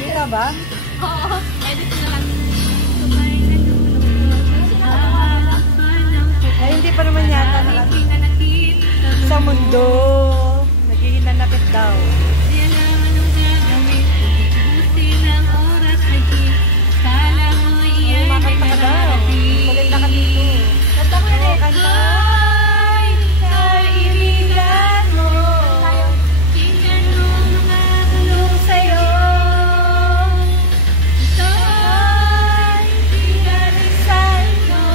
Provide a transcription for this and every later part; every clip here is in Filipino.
Kita ba? Oo. Edit na lang. Ay, hindi pa naman yata sa mundo. Naghihinanakit daw. Umakat na ka daw. Maganda ka dito. Kanta mo na kanta. Kaibigan mo. Tingnan mo mga tulong sa'yo. Ito'y pinalisan mo.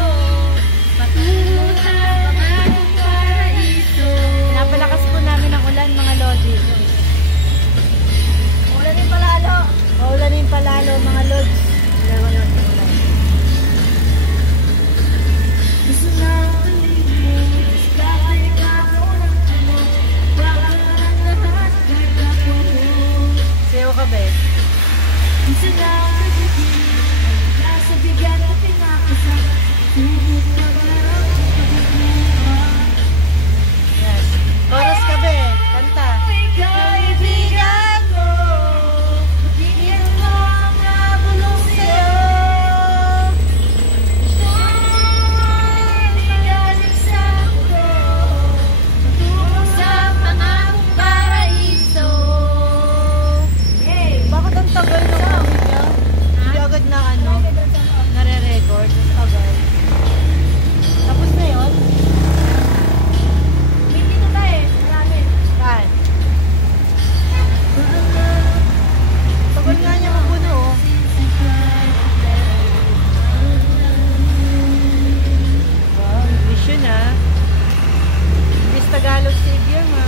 Patungo sa pangakong paraiso. Pinapalakas po namin ang ulan, mga lodi. Ulanin palalo. Ulanin palalo, mga lods. Dalawa na ang ulan. Gusto na ulit mo. Babalik ako ng ano. Baka lahat ganda ko. Sayo ka ba? Gusto na ulit mo. Nasa bigyan at pinakasan. Tubog na barang pagkakuha. Yan. Chorus ka ba? Kanta. Kaibigan mo. Tingnan mo ang nabulong sa'yo. Ito'y pinalisan ko. Patungo sa pangakong paraiso. Bakit ang tagal ng ano niya? Hindi agad na ano? Nare-record. Agad. Tapos na yun? Hindi na tayo. Marami. Saan? Tagal nga niya mabuno oh. Wow, English yun ah. English Tagalog Savior ha.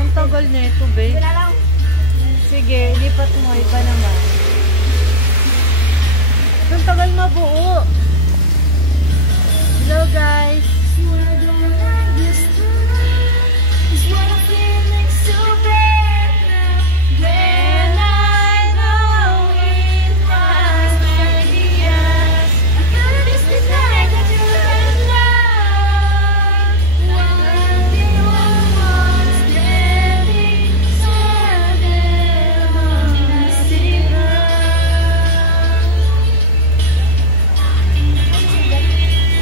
Ang tagal na ito, babe. Sige, lipat mo. Iba naman. Ang tagal mabuo. Hello, guys.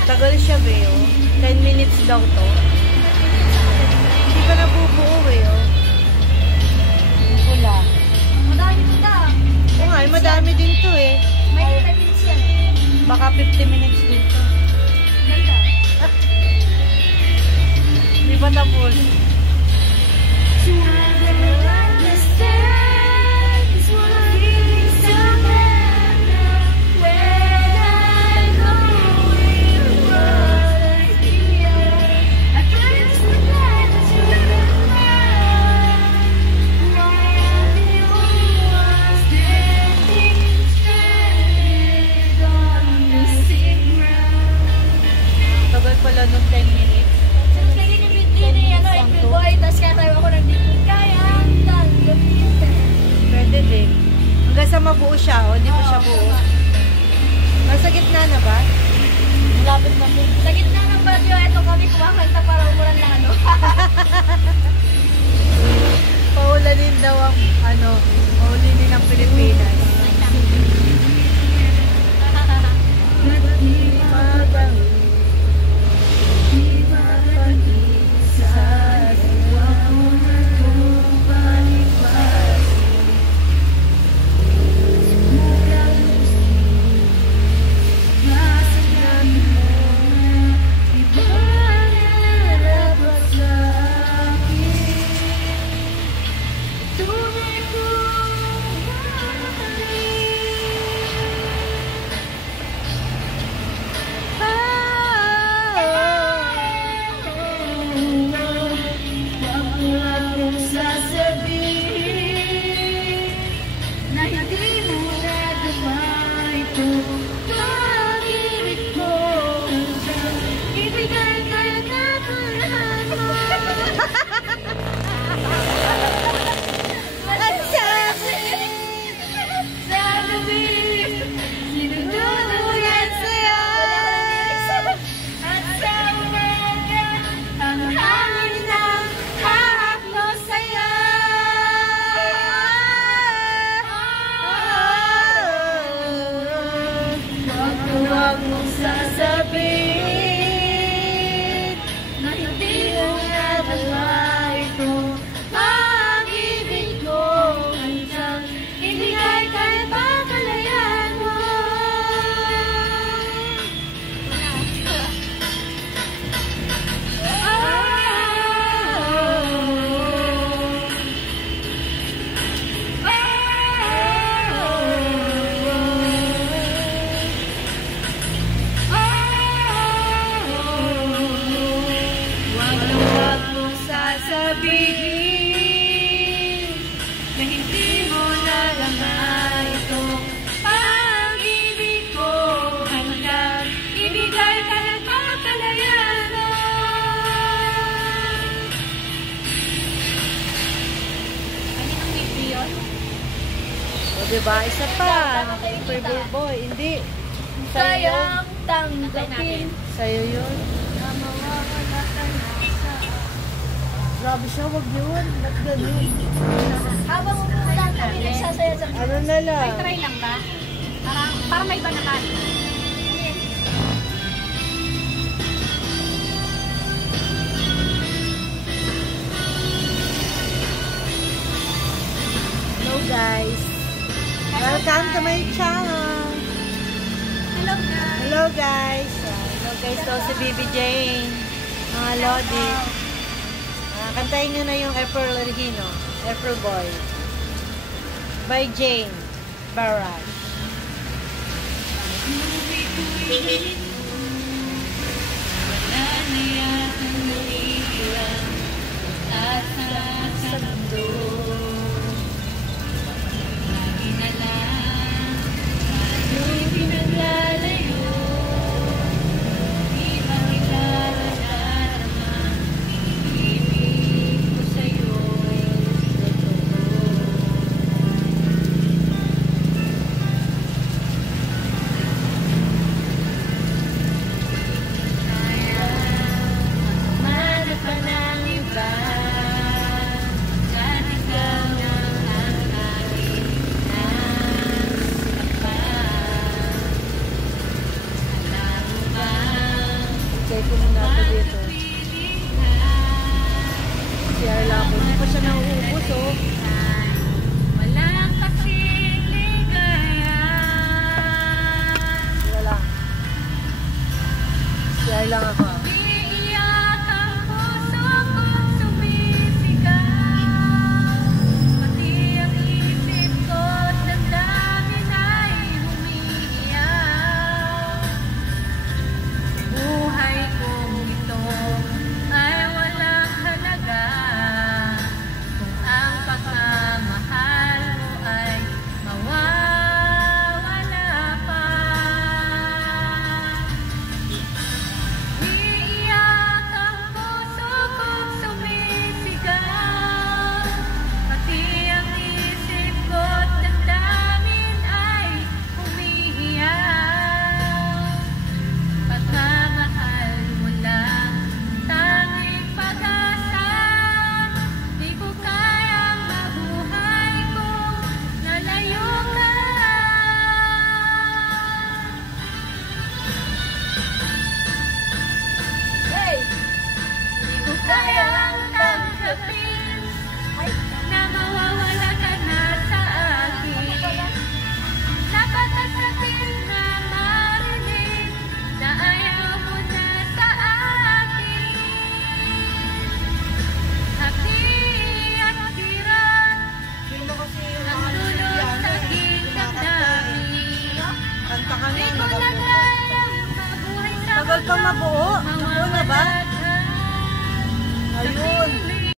Tagal siya, Beo. 10 minutes daw to. Hindi ka nabubuo, Beo. Wala. Madami mo na. Oo nga, madami din to eh. May minutes yan. Baka 50 minutes din to. Ganda. Hindi pa tapos. Tagal pala nung 10 minutes. Lagi niyo hindi ano, April Boy, tapos katayo ako ng dito. Kaya, Pwede din. Hanggang sa mabuo siya, o hindi pa siya buo. Nasa gitna na ba? Malapit na po. Sa gitna ng badyo, ito kami kumakanta para umulan ng ano. Paulanin daw ang ano, paulanin ng Pilipinas. diba? Isa pa. Favorite boy. Hindi. Sayang tanggapin. Sa'yo yun. Na mawawala ka na sa... Grabe siya, wag yun. Ba't ganun? Habang umuulan kami nagsasaya sa... Ano na lang? Try lang ba? Para may iba naman. Hello guys. Welcome to my channel. Hello guys. Hello guys. Hello guys, to si Bibi Jane. Mga Lodi. Kantayin nyo na yung April Regino. April Boy. By Jane Barat. Check ko muna ito dito. Si Arla ko. Hindi pa siya nauubos, oh. Walang kasing ligaya. Wala. Si Arla ako.